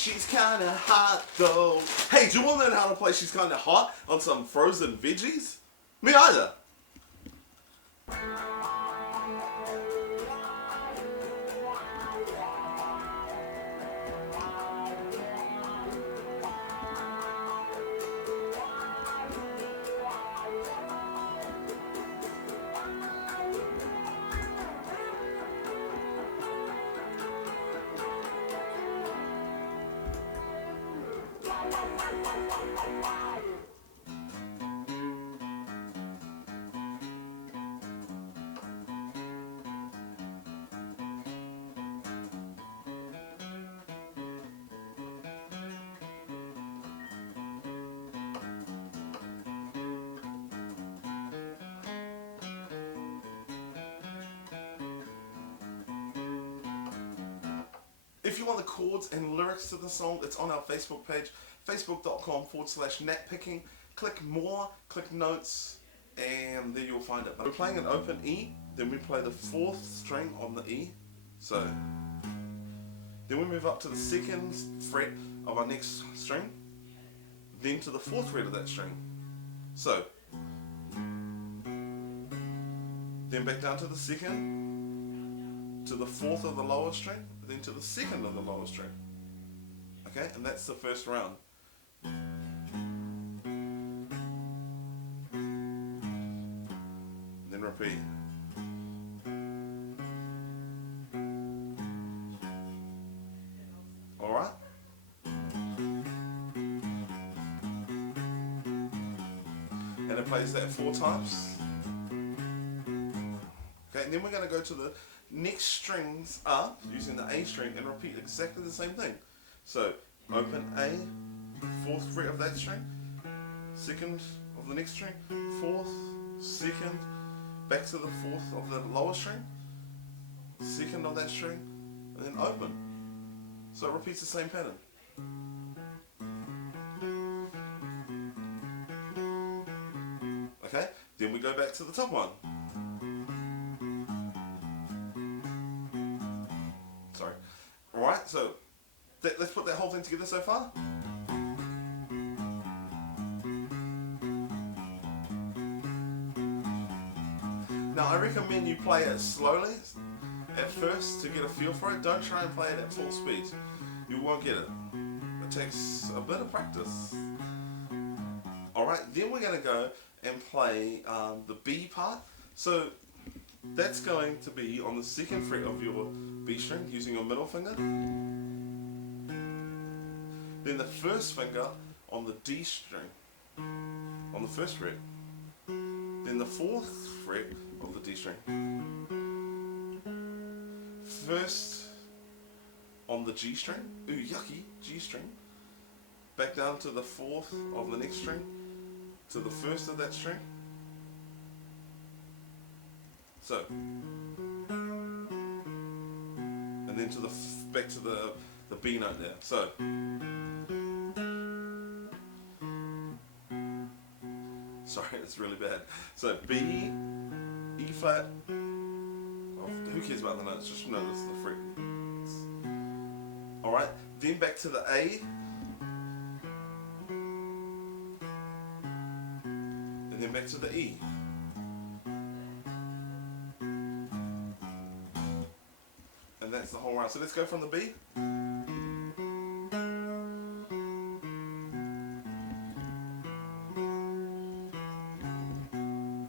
She's kinda hot though. Hey, do you want to learn how to play She's Kinda Hot on some frozen veggies? Me either. If you want the chords and lyrics to the song, it's on our Facebook page, facebook.com/natpicking. Click more, click notes, and there you'll find it. We're playing an open E, then we play the 4th string on the E. So, then we move up to the 2nd fret of our next string, then to the 4th fret of that string. So, then back down to the 2nd, to the 4th of the lower string, then to the 2nd of the lower string. Okay, and that's the first round. Then repeat. Alright? And it plays that 4 times. Okay, and then we're going to go to the next strings up using the A string and repeat exactly the same thing. So open A, 4th fret of that string, 2nd of the next string, 4th, 2nd, back to the 4th of the lower string, 2nd of that string, and then open. So it repeats the same pattern. Okay, then we go back to the top one. Sorry. Alright, so let's put that whole thing together so far. Now I recommend you play it slowly at first to get a feel for it. Don't try and play it at full speed. You won't get it. It takes a bit of practice. Alright, then we're going to go and play the B part. So that's going to be on the 2nd fret of your B string using your middle finger. Then the 1st finger on the D string on the 1st fret. Then the 4th fret of the D string. 1st on the G string. Ooh, yucky, G string. Back down to the 4th of the next string. To the 1st of that string. So, and then to the back to the B note there. So, sorry, it's really bad. So B, E flat. Oh, who cares about the notes? Just notice the fret. All right. Then back to the A. And then back to the E. And that's the whole round. So let's go from the B.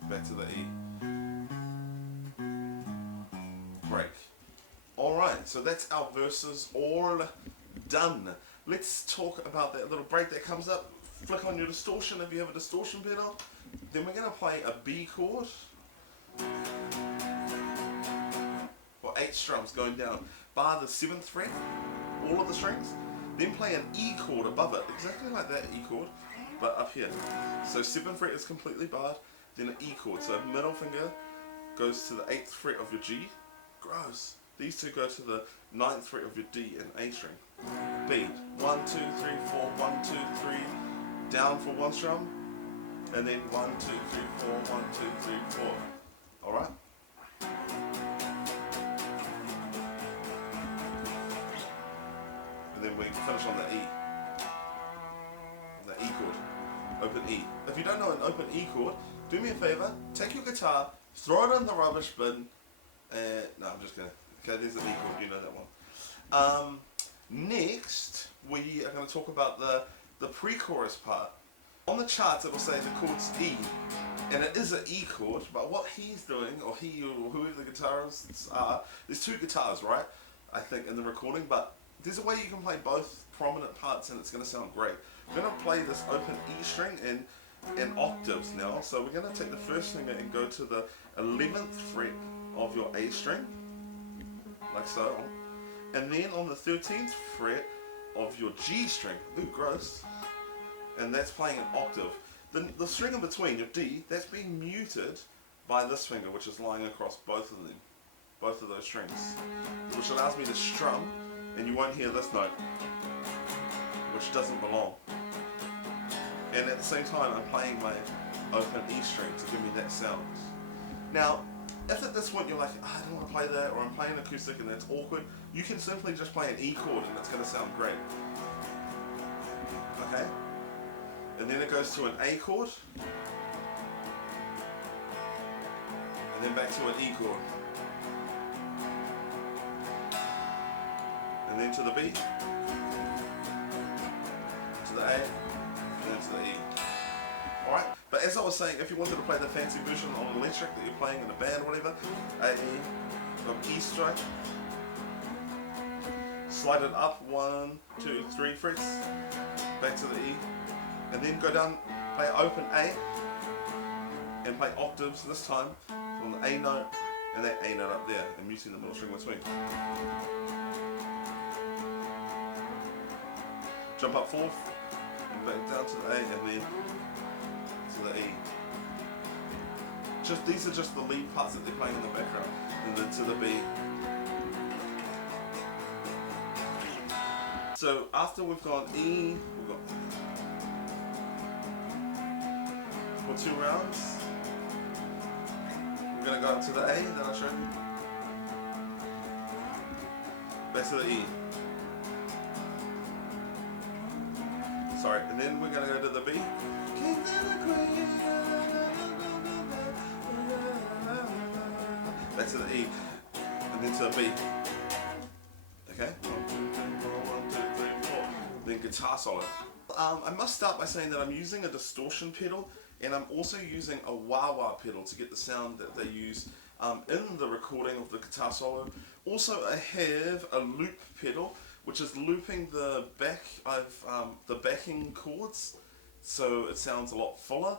Back to the E. Break. Alright, so that's our verses all done. Let's talk about that little break that comes up. Flick on your distortion if you have a distortion pedal. Then we're going to play a B chord. For 8 strums going down. Bar the 7th fret, all of the strings. Then play an E chord above it. Exactly like that E chord, but up here. So 7th fret is completely barred. Then an E chord. So middle finger goes to the 8th fret of your G. Gross. These two go to the 9th fret of your D and A string. B. 1, 2, 3, 4. 1, 2, 3. Down for 1 strum. And then 1, 2, 3, 4. 1, 2, 3, 4. Alright? And then we finish on the E. The E chord. Open E. If you don't know an open E chord, do me a favor, take your guitar, throw it in the rubbish bin, and no, I'm just gonna. Okay, there's an E chord, you know that one. Next, we are going to talk about the pre-chorus part. On the charts, it will say the chord's E, and it is an E chord. But what he's doing, or he or whoever the guitarists are, there's two guitars, right? I think in the recording, but there's a way you can play both prominent parts, and it's going to sound great. We're going to play this open E string in octaves now. So we're going to take the first finger and go to the 11th fret of your A string, like so. And then on the 13th fret of your G string, ooh, gross, and that's playing an octave. The string in between, your D, that's being muted by this finger, which is lying across both of them, both of those strings, which allows me to strum, and you won't hear this note, which doesn't belong. And at the same time, I'm playing my open E string to give me that sound. Now, if at this point you're like, I don't want to play that, or I'm playing acoustic and that's awkward, you can simply just play an E chord and it's going to sound great. Okay? And then it goes to an A chord, and then back to an E chord, and then to the B, to the A, and then to the E. Alright? But as I was saying, if you wanted to play the fancy version on electric that you're playing in a band or whatever, E strike, slide it up 1, 2, 3 frets, back to the E, and then go down, play open A, and play octaves this time from the A note and that A note up there, and muting the middle string between. Jump up 4th, and back down to the A, and then to the E. These are just the lead parts that they're playing in the background, and then to the B. So after we've gone E, we've got for 2 rounds. We're going to go up to the A that I showed you. Back to the E. Sorry, and then we're going to go to the B. Back to the E, and then to the B. Okay? 1, 2, 3, 4. Then guitar solo. I must start by saying that I'm using a distortion pedal, and I'm also using a wah-wah pedal to get the sound that they use in the recording of the guitar solo. Also, I have a loop pedal, which is looping the backing chords, so it sounds a lot fuller.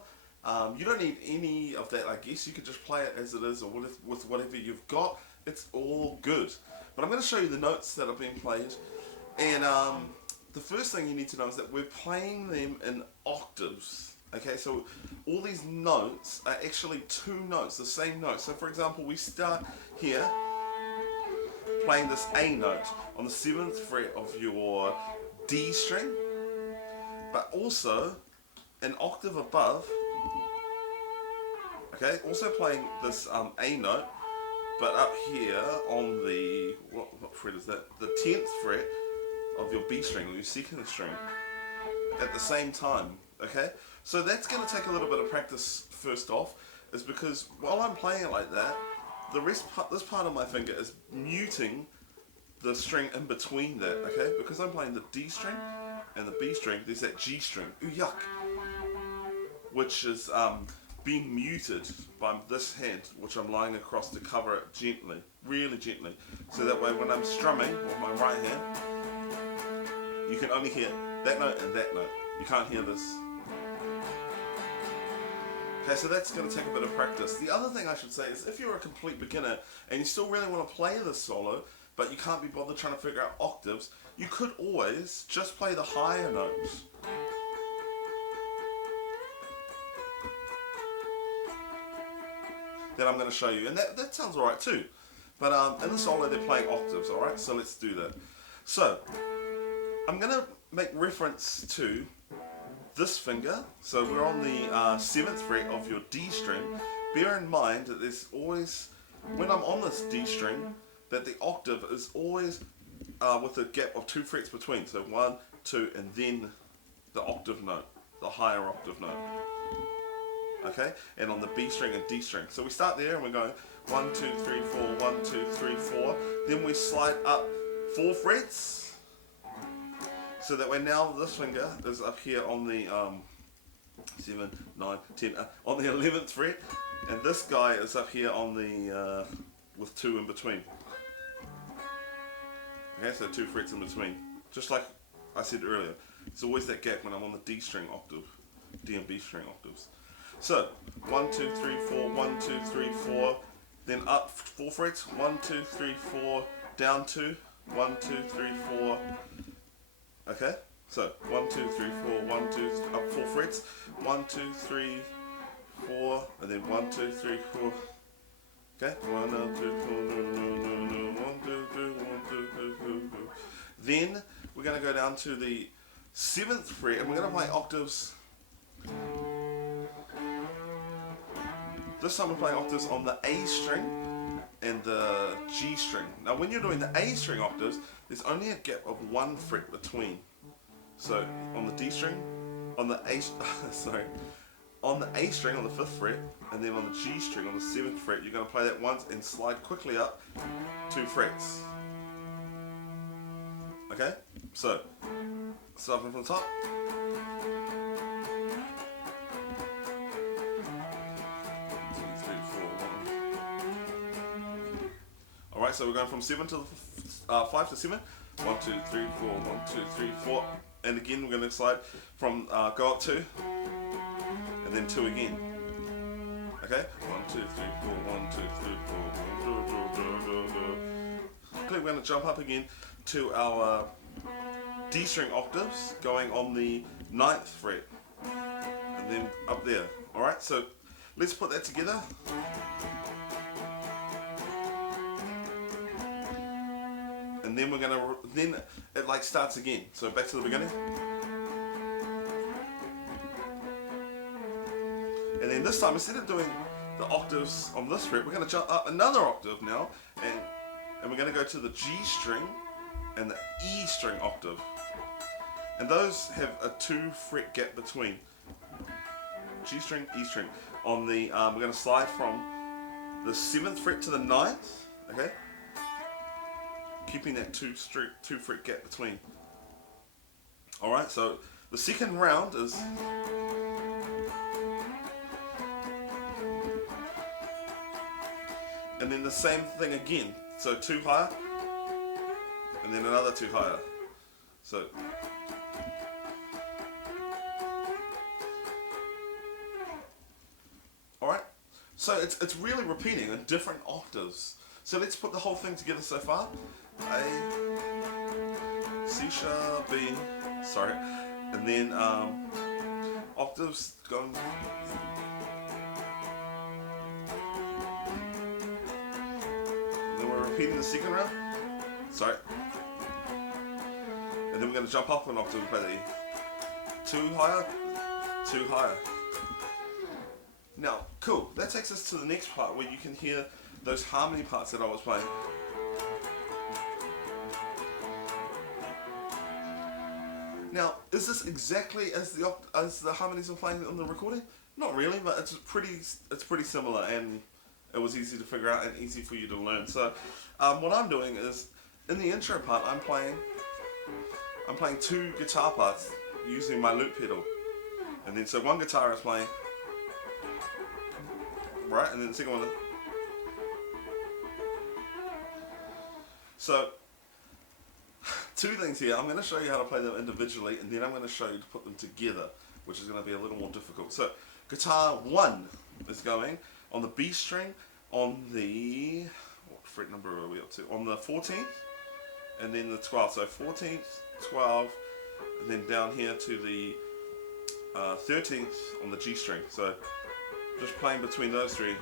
You don't need any of that, I guess. You could just play it as it is, or with whatever you've got. It's all good. But I'm going to show you the notes that are being played, and the first thing you need to know is that we're playing them in octaves. Okay, so all these notes are actually 2 notes, the same note. So for example, we start here playing this A note on the 7th fret of your D string, but also an octave above, okay, also playing this A note, but up here on the, what fret is that? The 10th fret of your B string, or your 2nd string, at the same time, okay? So that's going to take a little bit of practice first off, is because while I'm playing it like that, this part of my finger is muting the string in between that, okay? Because I'm playing the D string and the B string, there's that G string, ooh yuck, which is being muted by this hand, which I'm lying across to cover it gently, really gently. So that way when I'm strumming with my right hand, you can only hear that note and that note. You can't hear this. Okay, so that's going to take a bit of practice. The other thing I should say is if you're a complete beginner and you still really want to play this solo, but you can't be bothered trying to figure out octaves, you could always just play the higher notes. That I'm going to show you, and that sounds alright too. But in the solo they're playing octaves, alright? So let's do that. So, I'm going to make reference to this finger. So we're on the 7th fret of your D string. Bear in mind that there's always, when I'm on this D string, that the octave is always with a gap of 2 frets between. So 1, 2, and then the octave note, the higher octave note. Okay, and on the B string and D string. So we start there and we're going 1, 2, 3, 4, 1, 2, 3, 4. Then we slide up 4 frets, so that way now this finger is up here on the 7, 9, 10, on the 11th fret, and this guy is up here on the with 2 in between. Okay, so 2 frets in between, just like I said earlier. There's always that gap when I'm on the D string octave, D and B string octaves. So 1, 2, 3, 4, 1, 2, 3, 4, then up 4 frets, 1, 2, 3, 4, down 2, 1, 2, 3, 4. Okay, so 1, 2, 3, 4, 1, 2, up 4 frets, 1, 2, 3, 4, and then 1, 2, 3, 4. Okay, 1, 2, 3, 4, 1, 2, 3, 1, 2, 3, 4. Then we're going to go down to the 7th fret, and we're going to play octaves. This time we're playing octaves on the A string and the G string. Now when you're doing the A string octaves, there's only a gap of 1 fret between. So on the D string, on the A, sorry, on the A string on the 5th fret, and then on the G string on the 7th fret, you're going to play that once and slide quickly up 2 frets. Okay, so starting from the top. Alright, so we're going from 7 to 5 to 7. 1, 2, 3, 4, 1, 2, 3, 4. And again, we're going to slide from go up 2, and then 2 again. Okay? 1, 2, 3, 4, 1, 2, 3, 4. Okay, we're going to jump up again to our D string octaves, going on the 9th fret, and then up there. Alright, so let's put that together. And then we're gonna, then it like starts again. So back to the beginning. And then this time, instead of doing the octaves on this fret, we're gonna jump up another octave now, and we're gonna go to the G string and the E string octave. And those have a 2 fret gap between. G string, E string. On the, we're gonna slide from the 7th fret to the 9th, okay? Keeping that 2 fret gap between. Alright, so the second round is and then the same thing again. So 2 higher, and then another 2 higher. So alright, so it's really repeating in different octaves. So let's put the whole thing together so far. A, C sharp, B, sorry, and then octaves going. And then we're repeating the second round. Sorry. And then we're going to jump up an octave and play the E. 2 higher, 2 higher. Now, cool. That takes us to the next part where you can hear those harmony parts that I was playing. Now, is this exactly as the harmonies I'm playing on the recording? Not really, but it's pretty similar, and it was easy to figure out and easy for you to learn. So, what I'm doing is in the intro part, I'm playing 2 guitar parts using my loop pedal, and then so one guitar is playing, right, and then the second one. So, 2 things here. I'm going to show you how to play them individually, and then I'm going to show you to put them together, which is going to be a little more difficult. So, guitar 1 is going on the B string on the, what fret number are we up to? On the 14th, and then the 12th. So 14th, 12th, and then down here to the 13th on the G string. So, just playing between those 3.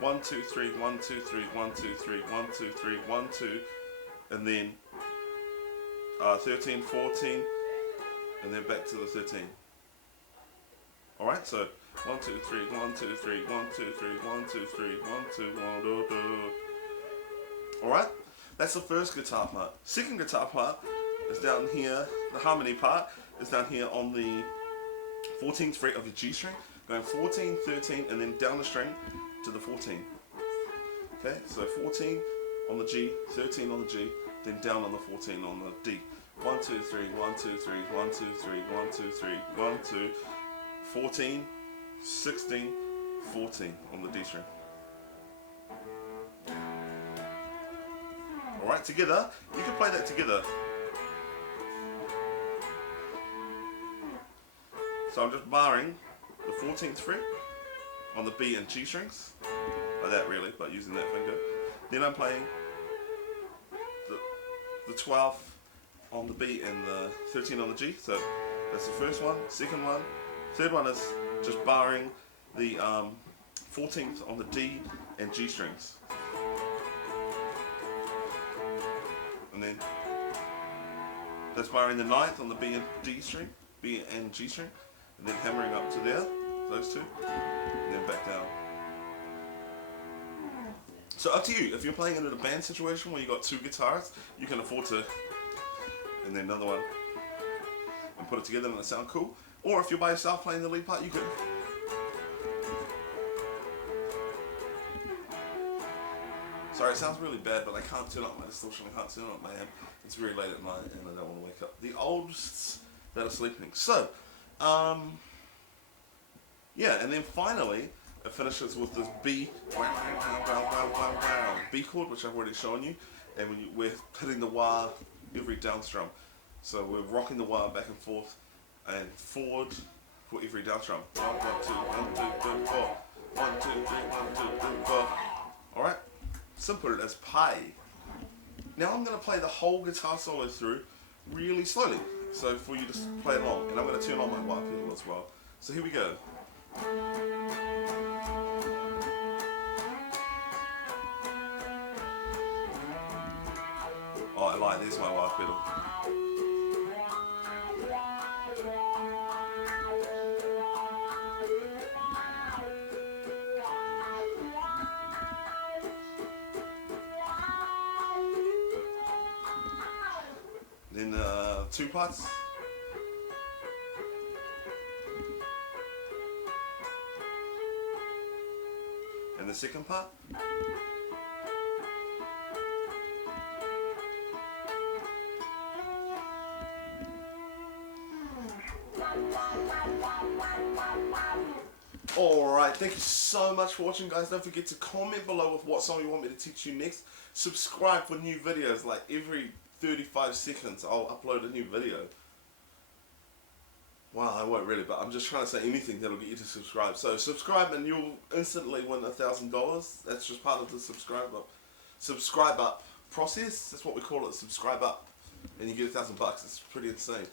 1, 2, 3, 1, 2, 3, 1, 2, 3, 1, 2, 3, 1, 2, and then 13, 14, and then back to the 13. Alright, so 1, 2, 3, 1, 2, 3, 1, 2, 3, 1, 2, 3, 1, 2, 1, 2, 2. Alright, That's the first guitar part. Second guitar part is down here. The harmony part is down here on the 14th fret of the G string, going 14, 13, and then down the string to the 14. Okay, so 14 on the G, 13 on the G, then down on the 14 on the D. 1, 2, 3, 1, 2, 3, 1, 2, 3, 1, 2, 3, 1, 2, 14, 16, 14 on the D string. Alright, together, you can play that together. So I'm just barring the 14th fret on the B and G strings, like that really, but using that finger. Then I'm playing the 12th on the B and the 13 on the G, so that's the first one. Second one, third one is just barring the 14th on the D and G strings. And then that's barring the 9th on the B and D string, B and G string, and then hammering up to there, those two, and then back down. So up to you. If you're playing in a band situation where you got two guitars, you can afford to, and then another one, and put it together and it sound cool. Or if you're by yourself playing the lead part, you could. Sorry, it sounds really bad, but I can't turn up my distortion. I can't turn up my amp. It's very late at night, and I don't want to wake up the olds that are sleeping. So, yeah, and then finally, it finishes with this B, B chord, which I've already shown you, and we're hitting the wah every down strum. So we're rocking the wah back and forward for every down strum. 1, 1, 2, 1, 2, 3, 4. 1, 2, 3, 1, 2, 3, 4. Alright? Simple as pie. Now I'm going to play the whole guitar solo through really slowly, so for you to play along, and I'm going to turn on my wah pedal as well. So here we go. Oh, I lied, there's my wah pedal. Then two parts. And the second part. Alright, thank you so much for watching, guys. Don't forget to comment below with what song you want me to teach you next. Subscribe for new videos, like every 35 seconds I'll upload a new video. Well, I won't really, but I'm just trying to say anything that'll get you to subscribe. So subscribe and you'll instantly win $1,000. That's just part of the subscribe up process. That's what we call it, subscribe up. And you get $1,000. It's pretty insane.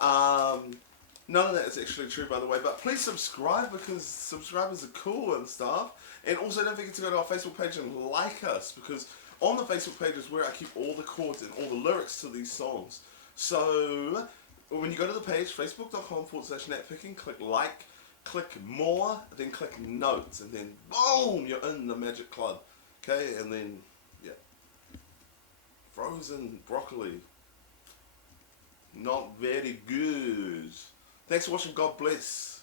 None of that is actually true, by the way, but please subscribe because subscribers are cool and stuff. And also don't forget to go to our Facebook page and like us, because on the Facebook page is where I keep all the chords and all the lyrics to these songs. So when you go to the page, facebook.com/natpicking, click like, click more, then click notes, and then boom, you're in the magic club. Okay, and then, yeah. Frozen broccoli. Not very good. Thanks for watching. God bless.